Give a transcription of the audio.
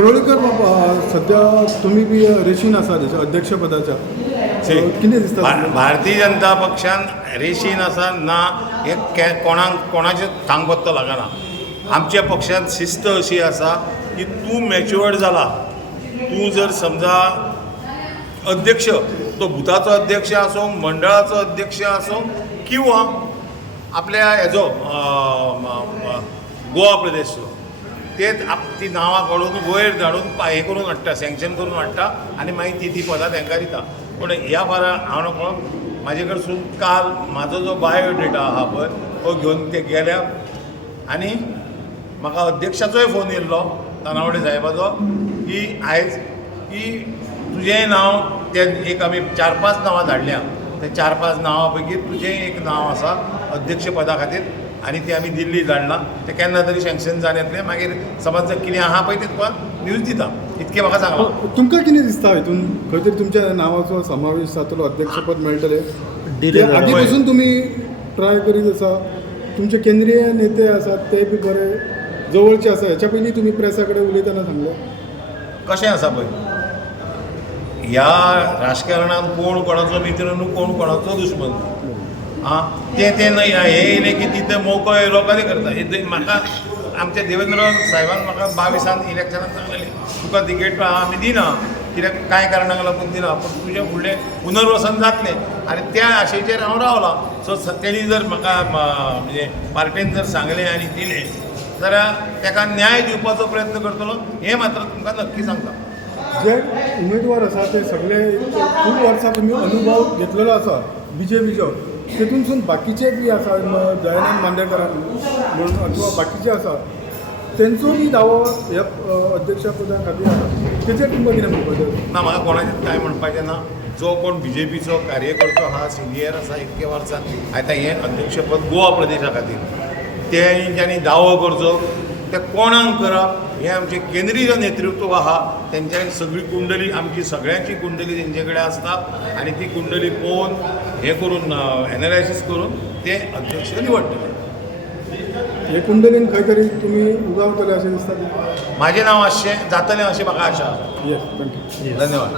पडवळकर सध्या तुम्ही बी रेशीन आसा त्याच्या अध्यक्षपदाच्या कितें दिसता भारतीय जनता पक्षान रेशीन आसा ना हे कोणाचें सांगपत्तो लागना. आमच्या पक्षांत शिस्त अशी आसा की तूं मॅच्युअर्ड जाला, तूं जर समजा अध्यक्ष, तो बुथाचो अध्यक्ष आसूं, मंडळाचो अध्यक्ष आसूं किंवा आपल्या हेजो गोवा प्रदेशचो, ते ती नांवां काडून वयर धाडून हें करून हाडटा, सँक्शन करून हाडटा आनी मागीर ती पदां तांकां दिता. पूण ह्या फारा हांव नकळो म्हाजे कडसून काल म्हाजो जो बायोडेटा आहा पळय तो घेवन ते गेल्या आनी म्हाका अध्यक्षाचोय फोन येयल्लो तानावडे साहेबाचो की आयज की तुजें नांव ते एक आमी 4-5 नांवां धाडल्या, ते 4-5 नांवां पैकी तुजें एक नांव आसा अध्यक्ष पदा खातीर आनी ते आमी दिल्ली धाडलां. ते केन्ना तरी सँक्शन जावन येतलें, मागीर समज जर कितें आहा पळय ते तुका न्यूज दिता, इतकें म्हाका सांगलां. तुमकां कितें दिसता हितून खंय तरी तुमच्या नांवाचो समावेश जातलो, अध्यक्षपद मेळटलें आदी पासून तुमी ट्राय करीत आसा. तुमचे केंद्रीय नेते आसात ते बी बरे जवळचे आसा, हेच्या पयलीं तुमी प्रेसा कडेन उलयतना सांगलें कशें आसा पळय, ह्या राजकारणांत कोण कोणाचो मित्र न्हू, कोण कोणाचो दुश्मन. ते न्हय, हे येयले की तिथं मोको येयलो कदें करता. म्हाका आमच्या देवेंद्र साहेबान म्हाका 22 इलेक्शनाक सांगलेलें तुका तिकेट आमी दिना, कित्याक कांय कारणाक लागून दिना, पूण तुजें फुडलें पुनर्वसन जातलें आनी त्या आशेचेर हांव रावलां. सो तेणी जर म्हाका म्हणजे पार्टेन जर सांगलें आनी दिलें जाल्यार ताका न्याय दिवपाचो प्रयत्न करतलो, हें मात्र तुमकां नक्की सांगता. जे उमेदवार आसा ते सगळे खूब वर्सां तुमी अनुभव घेतलेलो आसा BJPचो, तेतूनसून बाकीचे बी आसा दयानंद बांदेकरान म्हणून अथवा बाकीचे आसा तेंचो बी दावो ह्या अध्यक्षा खातीर आसा, तेचेर तुमकां कितें म्हणपाचें? ना, म्हाका कोणाचें कांय म्हणपाचें ना. जो कोण BJPचो कार्यकर्तो हा, सिनियर आसा इतके वर्सां, आतां हें अध्यक्षपद गोवा प्रदेशा खातीर तेंच्यांनी दावो करचो, ते कोणाक करप हें आमचें केंद्रीय नेतृत्व आहा, तेंच्यांनी सगळी कुंडली, आमची सगळ्यांची कुंडली तेंचे कडेन आसता आनी ती कुंडली पळोवन हें करून एनालायसीस करून ते अध्यक्ष निवडटले. हे कुंडलीन खंय तरी तुमी उगावतले अशें दिसता? म्हाजें नांव आसचें जातलें अशी म्हाका आशा आसा. Yes, thank you. धन्यवाद.